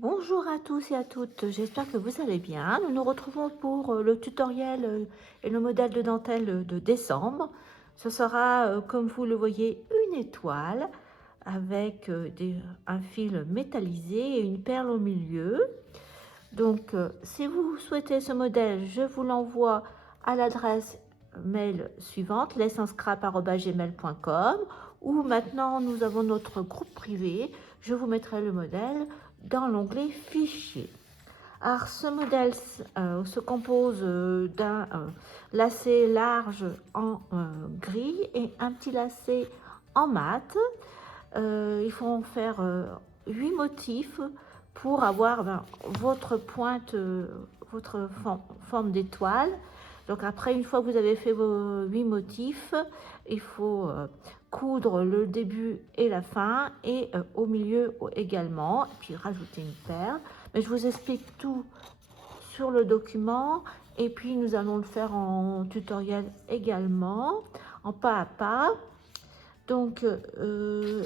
Bonjour à tous et à toutes, j'espère que vous allez bien. Nous nous retrouvons pour le tutoriel et le modèle de dentelle de décembre. Ce sera, comme vous le voyez, une étoile avec un fil métallisé et une perle au milieu. Donc, si vous souhaitez ce modèle, je vous l'envoie à l'adresse mail suivante, lessonscrap@gmail.com, ou maintenant nous avons notre groupe privé. Je vous mettrai le modèle dans l'onglet Fichier. Alors, ce modèle se compose d'un lacet large en gris et un petit lacet en mat. Il faut en faire 8 motifs pour avoir votre pointe, votre forme d'étoile. Donc après, une fois que vous avez fait vos 8 motifs, il faut coudre le début et la fin et au milieu également, et puis rajouter une perle. Mais je vous explique tout sur le document et puis nous allons le faire en tutoriel également, en pas à pas. Donc, le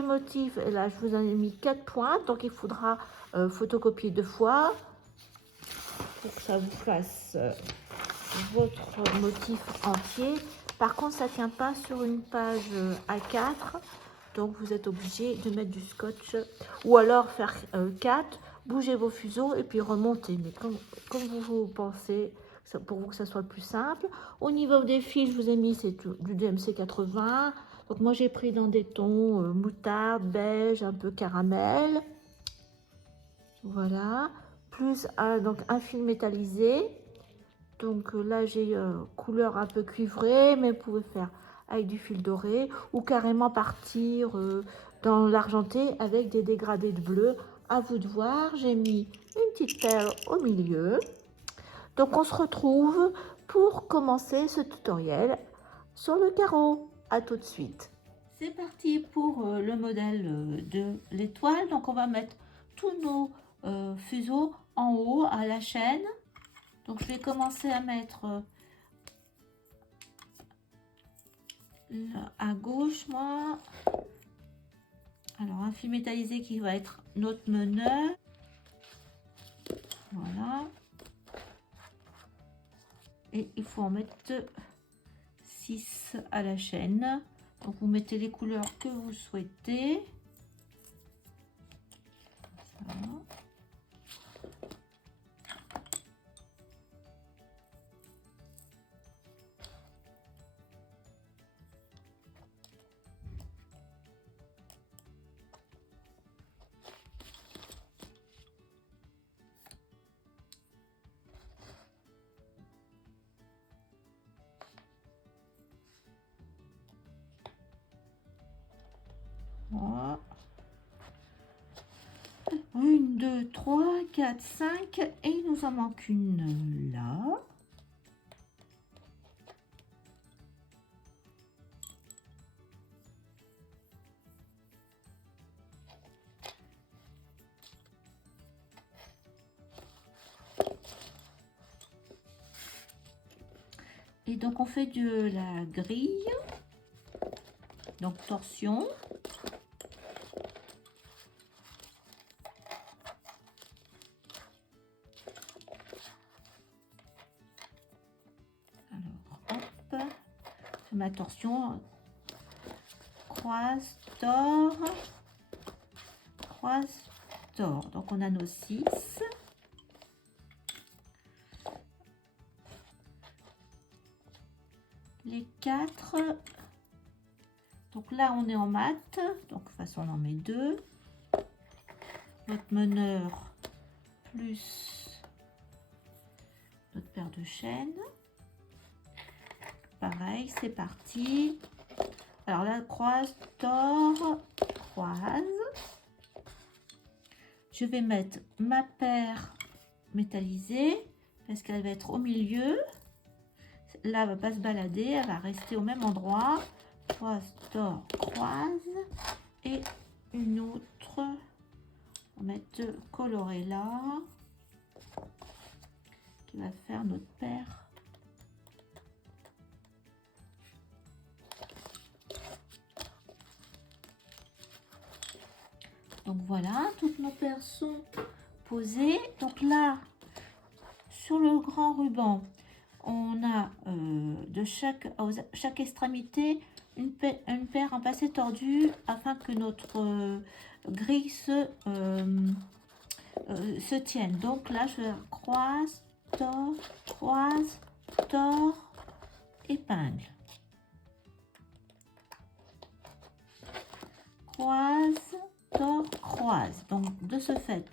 motif, là, je vous en ai mis 4 points. Donc, il faudra photocopier 2 fois pour que ça vous fasse votre motif entier. Par contre, ça ne tient pas sur une page A4. Donc, vous êtes obligé de mettre du scotch ou alors faire 4, bouger vos fuseaux et puis remonter. Mais comme vous pensez, pour vous que ça soit plus simple. Au niveau des fils, je vous ai mis du DMC 80. Donc, moi, j'ai pris dans des tons moutarde, beige, un peu caramel. Voilà. Plus donc un fil métallisé. Donc là, j'ai couleur un peu cuivrée, mais vous pouvez faire avec du fil doré ou carrément partir dans l'argenté avec des dégradés de bleu. À vous de voir, j'ai mis une petite perle au milieu. Donc on se retrouve pour commencer ce tutoriel sur le carreau. À tout de suite. C'est parti pour le modèle de l'étoile. Donc on va mettre tous nos fuseaux en haut à la chaîne. Donc je vais commencer à mettre à gauche, moi. Alors un fil métallisé qui va être notre meneur. Voilà. Et il faut en mettre 6 à la chaîne. Donc vous mettez les couleurs que vous souhaitez. Voilà. Voilà. 1, 2, 3, 4, 5 et il nous en manque une là. Et donc on fait de la grille, donc torsion. Ma torsion, croise, tord, croise, tord. Donc on a nos 6. Les 4. Donc là on est en mat. Donc de toute façon on en met 2. Notre meneur plus notre paire de chaînes. Pareil, c'est parti. Alors là, croise, tord, croise. Je vais mettre ma paire métallisée parce qu'elle va être au milieu. Là, elle va pas se balader, elle va rester au même endroit. Croise, tord, croise. Et une autre. On va mettre colorée là. Qui va faire notre paire. Donc voilà, toutes nos paires sont posées. Donc là, sur le grand ruban, on a de chaque extrémité une paire en passé tordu afin que notre grille se tienne. Donc là, je croise, tord, épingle. Croise, tord, croise. Donc de ce fait,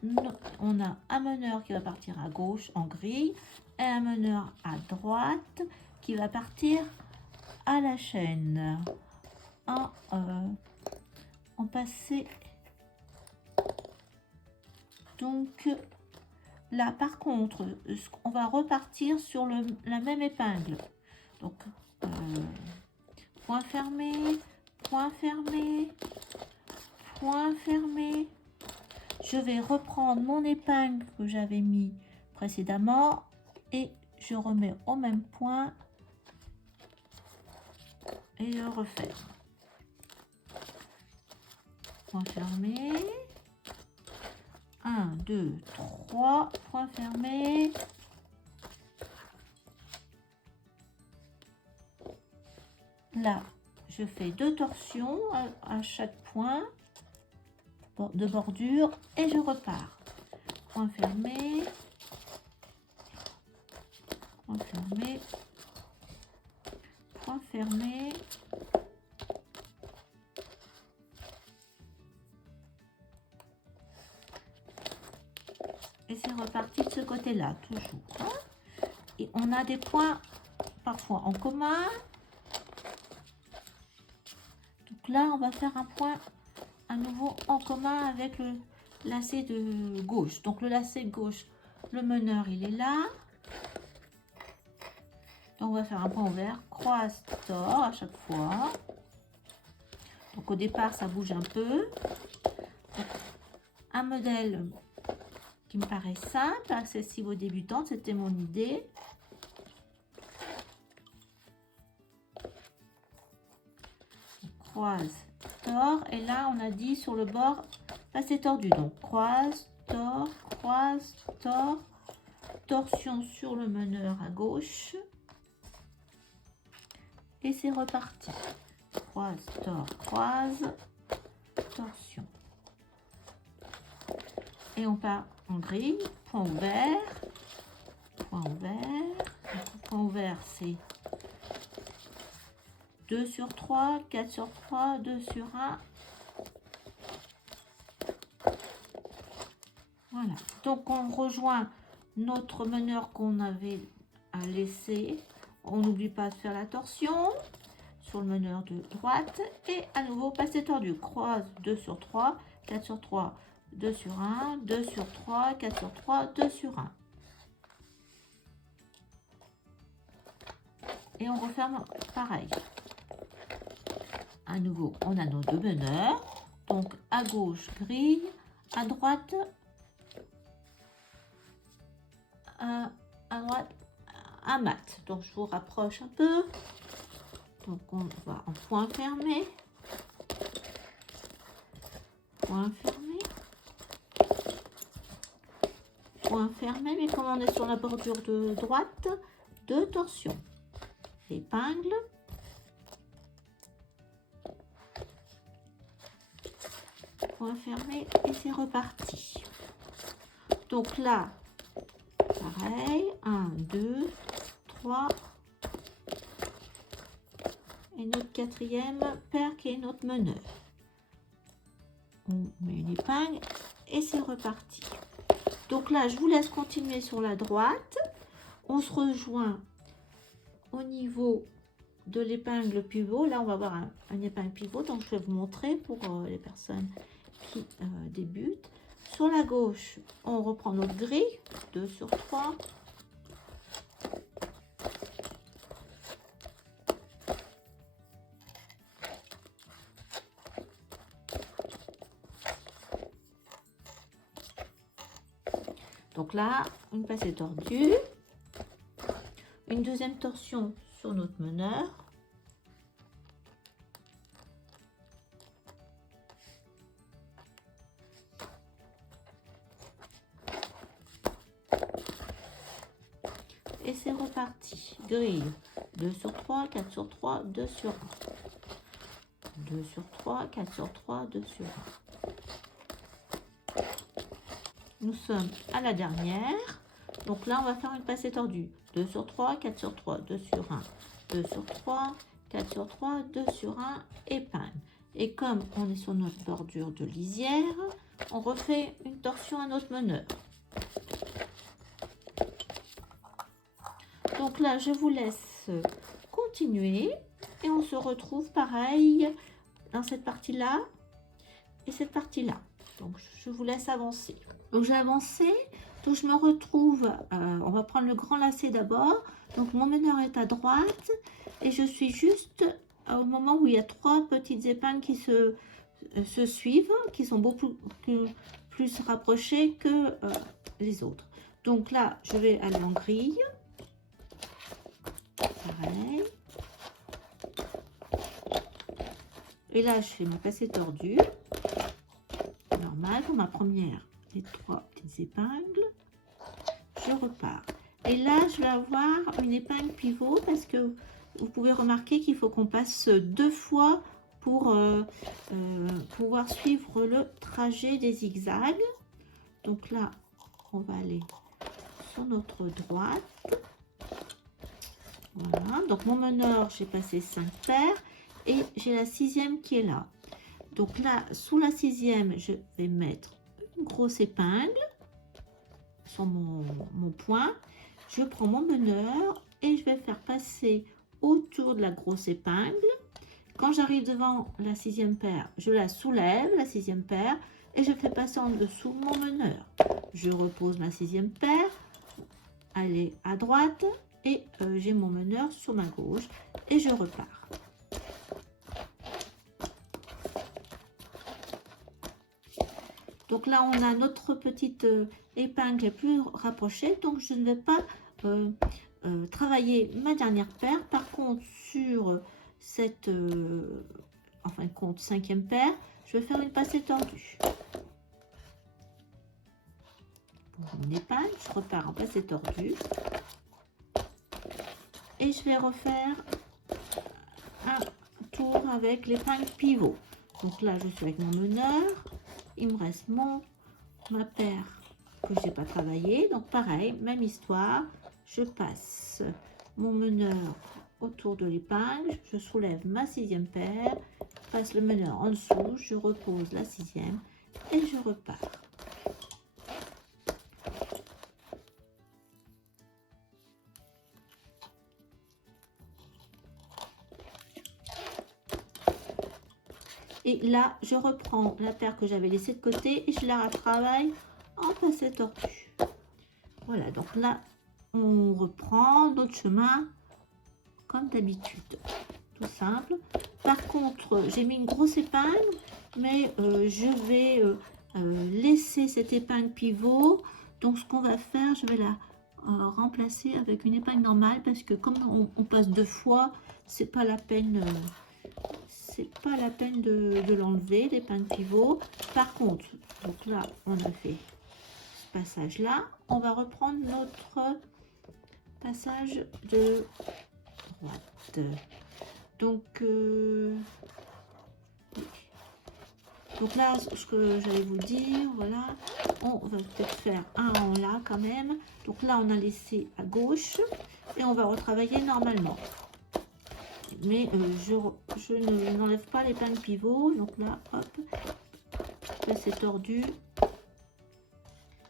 on a un meneur qui va partir à gauche en grille et un meneur à droite qui va partir à la chaîne en passé. Donc là par contre on va repartir sur la même épingle. Donc point fermé, point fermé, point fermé. Je vais reprendre mon épingle que j'avais mis précédemment et je remets au même point et je referme. Point fermé. 1, 2, 3, point fermé. Là, je fais 2 torsions à chaque point de bordure et je repars. Point fermé, point fermé, point fermé. Et c'est reparti de ce côté-là, toujours. Hein. Et on a des points parfois en commun. Donc là, on va faire un point à nouveau en commun avec le lacet de gauche. Donc le lacet de gauche, le meneur, il est là. Donc on va faire un point ouvert, croise, tord à chaque fois. Donc au départ, ça bouge un peu. Donc, un modèle qui me paraît simple, accessible aux débutants, c'était mon idée. Croise, tord, et là on a dit sur le bord, passer tordu. Donc croise, tord, torsion sur le meneur à gauche. Et c'est reparti. Croise, tord, croise, torsion. Et on part en grille, point ouvert, point ouvert. Point ouvert, c'est 2 sur 3, 4 sur 3, 2 sur 1. Voilà. Donc on rejoint notre meneur qu'on avait laissé. On n'oublie pas de faire la torsion sur le meneur de droite. Et à nouveau, passer tordu. Croise 2 sur 3, 4 sur 3, 2 sur 1, 2 sur 3, 4 sur 3, 2 sur 1. Et on referme pareil. À nouveau, on a nos 2 meneurs. Donc à gauche, grille, à droite, un mat. Donc je vous rapproche un peu. Donc on va en point fermé. Point fermé. Point fermé, mais comme on est sur la bordure de droite, 2 torsions. Épingle. Point fermé et c'est reparti. Donc là, pareil, 1, 2, 3. Et notre 4e paire qui est notre meneur. On met une épingle et c'est reparti. Donc là, je vous laisse continuer sur la droite. On se rejoint au niveau de l'épingle pivot. Là, on va avoir un épingle pivot. Donc, je vais vous montrer pour les personnes qui débutent. Sur la gauche, on reprend notre grille. 2 sur 3. Donc là, une passée tordue, une deuxième torsion sur notre meneur, Et c'est reparti. Grille 2 sur 3, 4 sur 3, 2 sur 1. 2 sur 3, 4 sur 3, 2 sur 1. Nous sommes à la dernière. Donc là, on va faire une passée tordue. 2 sur 3, 4 sur 3, 2 sur 1. 2 sur 3, 4 sur 3, 2 sur 1, épingle. Et comme on est sur notre bordure de lisière, on refait une torsion à notre meneur. Donc là, je vous laisse continuer et on se retrouve pareil dans cette partie-là et cette partie-là. Donc, je vous laisse avancer. Donc, j'ai avancé. Donc, je me retrouve, on va prendre le grand lacet d'abord. Donc, mon meneur est à droite et je suis juste au moment où il y a 3 petites épingles qui se suivent, qui sont beaucoup plus rapprochées que les autres. Donc là, je vais aller en grille. Pareil. Et là, je fais ma passée tordue. Normal pour ma première et 3 petites épingles. Je repars. Et là, je vais avoir une épingle pivot parce que vous pouvez remarquer qu'il faut qu'on passe 2 fois pour pouvoir suivre le trajet des zigzags. Donc là, on va aller sur notre droite. Voilà, donc mon meneur, j'ai passé 5 paires et j'ai la 6e qui est là. Donc là, sous la 6e, je vais mettre une grosse épingle sur mon point. Je prends mon meneur et je vais faire passer autour de la grosse épingle. Quand j'arrive devant la 6e paire, je la soulève, la 6e paire, et je fais passer en dessous mon meneur. Je repose ma 6e paire, elle est à droite, et j'ai mon meneur sur ma gauche et je repars. Donc là, on a notre petite épingle plus rapprochée, donc je ne vais pas travailler ma dernière paire. Par contre, sur cette, en fin de compte, 5e paire, je vais faire une passée tordue. Pour mon épingle, je repars en passée tordue. Et je vais refaire un tour avec l'épingle pivot. Donc là, je suis avec mon meneur. Il me reste ma paire que je n'ai pas travaillé. Donc pareil, même histoire. Je passe mon meneur autour de l'épingle. Je soulève ma 6e paire. Passe le meneur en dessous. Je repose la 6e et je repars. Et là, je reprends la paire que j'avais laissée de côté et je la retravaille en passée tordue. Voilà, donc là, on reprend notre chemin comme d'habitude. Tout simple. Par contre, j'ai mis une grosse épingle, mais je vais laisser cette épingle pivot. Donc, ce qu'on va faire, je vais la remplacer avec une épingle normale parce que comme on passe 2 fois, c'est pas la peine... de l'enlever, l'épingle pivot. Par contre, donc là, on a fait ce passage-là. On va reprendre notre passage de droite. Donc là, ce que j'allais vous dire, voilà, on va peut-être faire un en là quand même. Donc là, on a laissé à gauche et on va retravailler normalement. Mais je n'enlève pas l'épingle pivot. Donc là, hop, c'est tordu.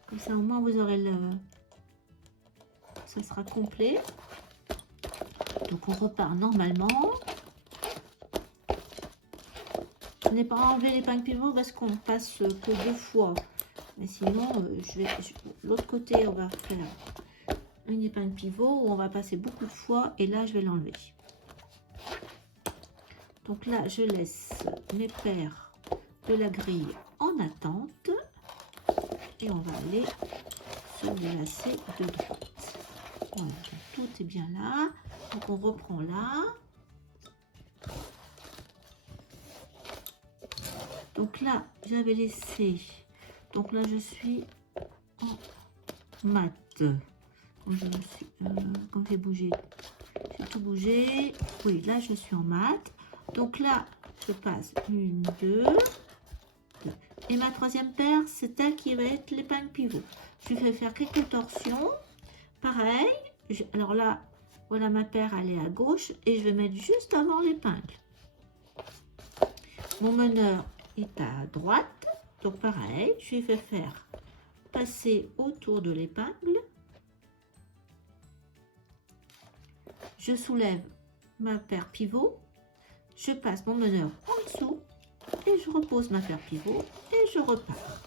Comme ça, au moins, vous aurez ça sera complet. Donc, on repart normalement. Je n'ai pas enlevé l'épingle pivot parce qu'on passe que 2 fois. Mais sinon, l'autre côté, on va faire une épingle pivot où on va passer beaucoup de fois. Et là, je vais l'enlever. Donc là, je laisse mes paires de la grille en attente et on va aller se délasser de droite. Voilà, donc tout est bien là. Donc on reprend là. Donc là, j'avais laissé. Donc là, je suis en mat. quand quand j'ai bougé, j'ai tout bougé. Oui, là je suis en mat. Donc là, je passe 1, 2, 2. Et ma troisième paire, c'est elle qui va être l'épingle pivot. Je vais faire quelques torsions. Pareil. Alors là, voilà ma paire, elle est à gauche. Et je vais mettre juste avant l'épingle. Mon meneur est à droite. Donc pareil, je vais faire passer autour de l'épingle. Je soulève ma paire pivot. Je passe mon meneur en dessous. Et je repose ma paire pivot. Et je repars.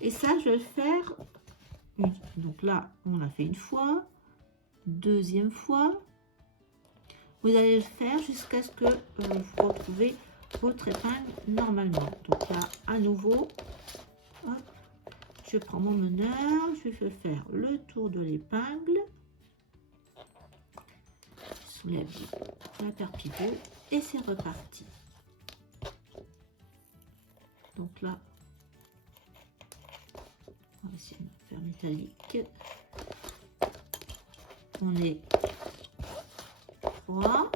Et ça, je vais le faire. Donc là, on l'a fait une fois. Deuxième fois. Vous allez le faire jusqu'à ce que vous retrouvez votre épingle normalement. Donc là, à nouveau, hop, je prends mon meneur, je vais faire le tour de l'épingle, je soulève la paire pivot et c'est reparti. Donc là, on va essayer de faire métallique. On est 3.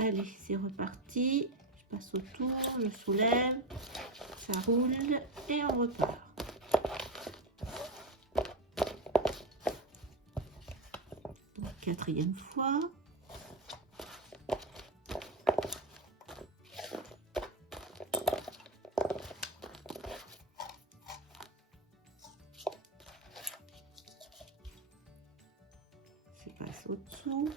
Allez, c'est reparti. Je passe autour, je soulève, ça roule et on repart. Donc, quatrième fois. Je passe au-dessous.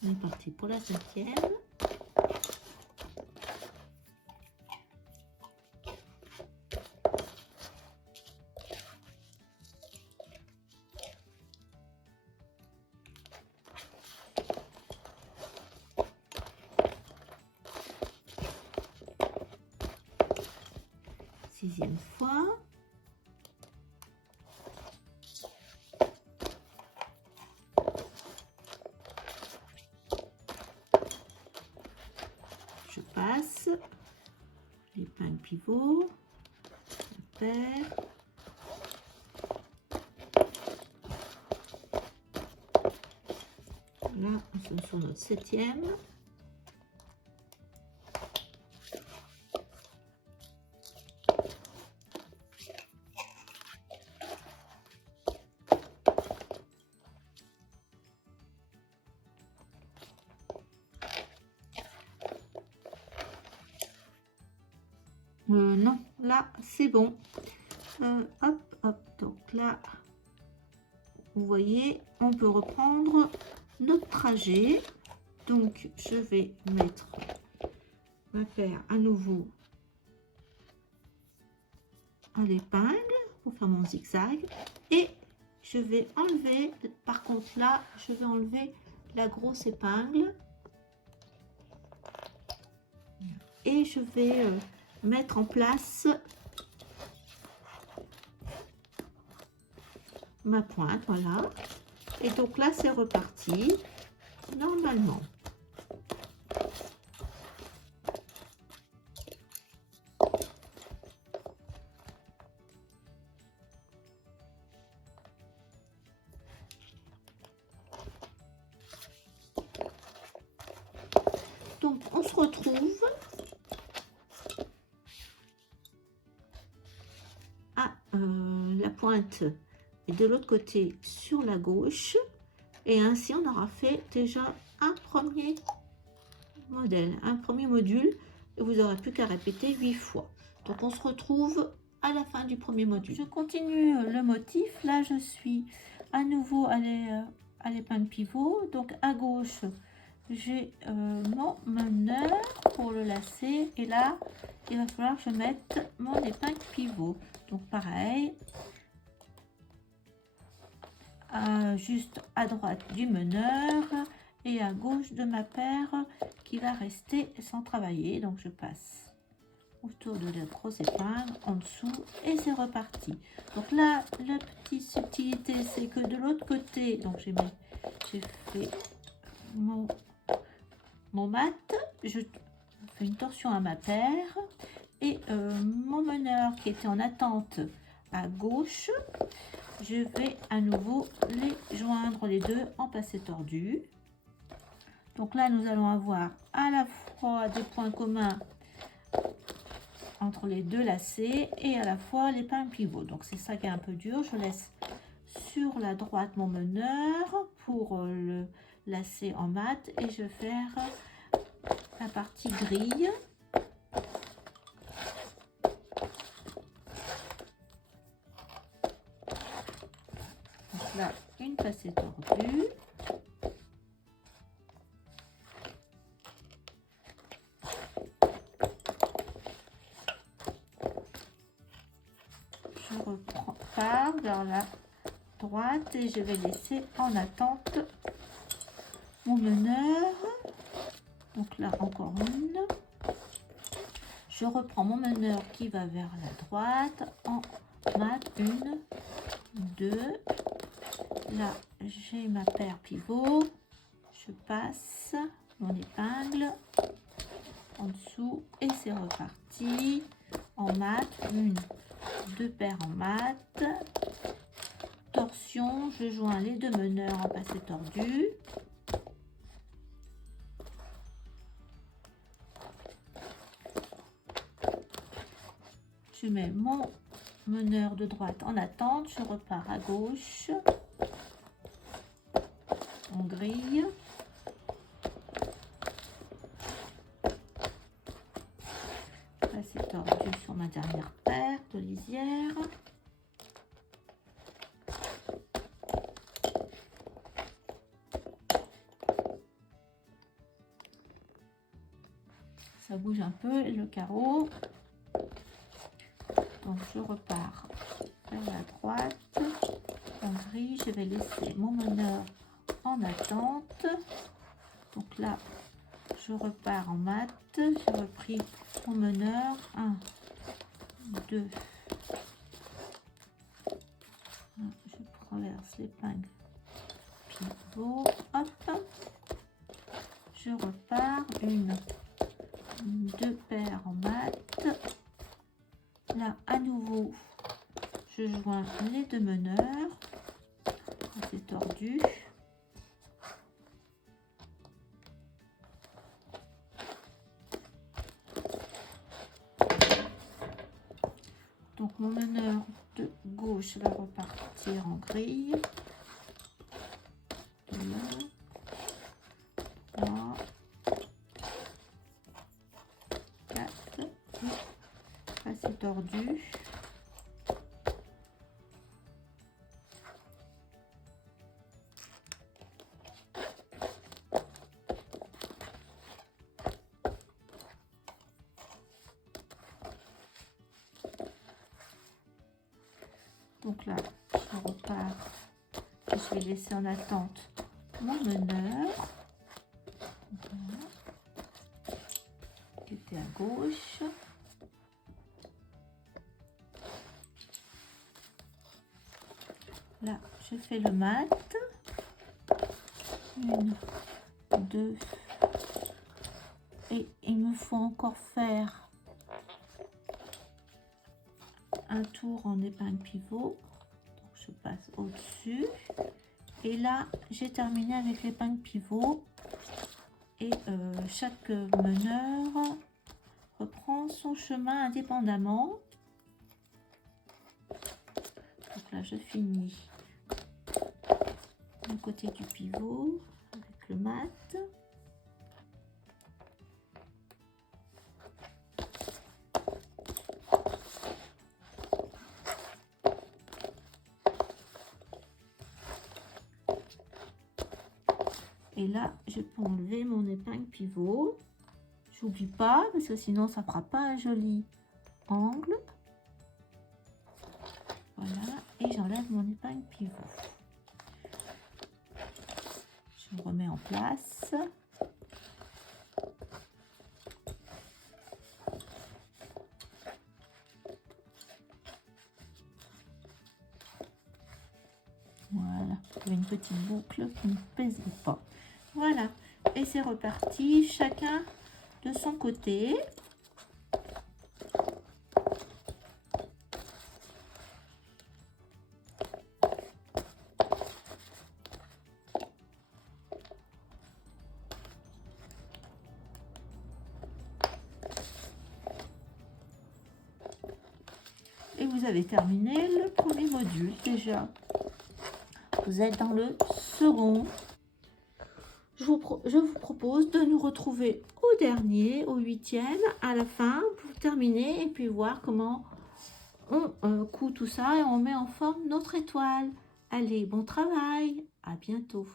On est parti pour la 5e. Sixième fois. Je passe l'épingle pivot, la paire. Là, nous sommes sur notre 7e. Non, là, c'est bon. Hop, hop. Donc là, vous voyez, on peut reprendre notre trajet. Donc, je vais mettre ma paire à nouveau à l'épingle pour faire mon zigzag. Et je vais enlever, par contre là, je vais enlever la grosse épingle. Et je vais mettre en place ma pointe, voilà. Et donc là, c'est reparti normalement. Donc, on se retrouve à la pointe et de l'autre côté sur la gauche. Et ainsi, on aura fait déjà un premier modèle, un premier module. Et vous n'aurez plus qu'à répéter 8 fois. Donc, on se retrouve à la fin du premier module. Je continue le motif. Là, je suis à nouveau à l'épingle pivot. Donc, à gauche, j'ai mon meneur pour le lacer. Et là, il va falloir que je mette mon épingle pivot. Donc, pareil. juste à droite du meneur et à gauche de ma paire qui va rester sans travailler. Donc je passe autour de la grosse épingle en dessous et c'est reparti. Donc là, la petite subtilité, c'est que de l'autre côté, donc j'ai fait mon mat, je fais une torsion à ma paire et mon meneur qui était en attente à gauche, je vais à nouveau les joindre les deux en passé tordu. Donc là, nous allons avoir à la fois des points communs entre les deux lacets et à la fois l'épingle pivot. Donc c'est ça qui est un peu dur. Je laisse sur la droite mon meneur pour le lacet en mat et je vais faire la partie grille. Donc là, une passée tordue. Je repars vers la droite et je vais laisser en attente mon meneur. Donc là, encore une. Je reprends mon meneur qui va vers la droite en mat. Une, deux. Là, j'ai ma paire pivot. Je passe mon épingle en dessous et c'est reparti en mat. Une, deux paires en mat. Torsion, je joins les deux meneurs en passé tordu. Je mets mon meneur de droite en attente, je repars à gauche, on grille. Passé tordu sur ma dernière paire de lisière. Ça bouge un peu le carreau. Donc je repars vers la droite, en grille, je vais laisser mon meneur en attente. Donc là, je repars en mat, j'ai repris mon meneur, 1, 2, je traverse l'épingle pivot, hop, je repars, une, deux paires en mat. Là, à nouveau, je joins les deux meneurs. C'est tordu. Donc, mon meneur de gauche va repartir en grille. 2, 3, 4. Passé tordu. Donc là, je repars. Je vais laisser en attente mon meneur qui était à gauche. Là, je fais le mat. 1, 2. Et il me faut encore faire un tour en épingle pivot. Donc je passe au-dessus. Et là, j'ai terminé avec l'épingle pivot. Et chaque meneur reprend son chemin indépendamment. Donc là, je finis du côté du pivot avec le mat. Et là, je peux enlever mon épingle pivot. J'oublie pas, parce que sinon, ça fera pas un joli angle. Voilà, et j'enlève mon épingle pivot. je remets en place. Voilà, une petite boucle qui ne pèse pas. Voilà, et c'est reparti, chacun de son côté. Et vous avez terminé le premier module déjà. Vous êtes dans le second. Je vous propose de nous retrouver au dernier, au 8e, à la fin, pour terminer et puis voir comment on coud tout ça et on met en forme notre étoile. Allez, bon travail, à bientôt.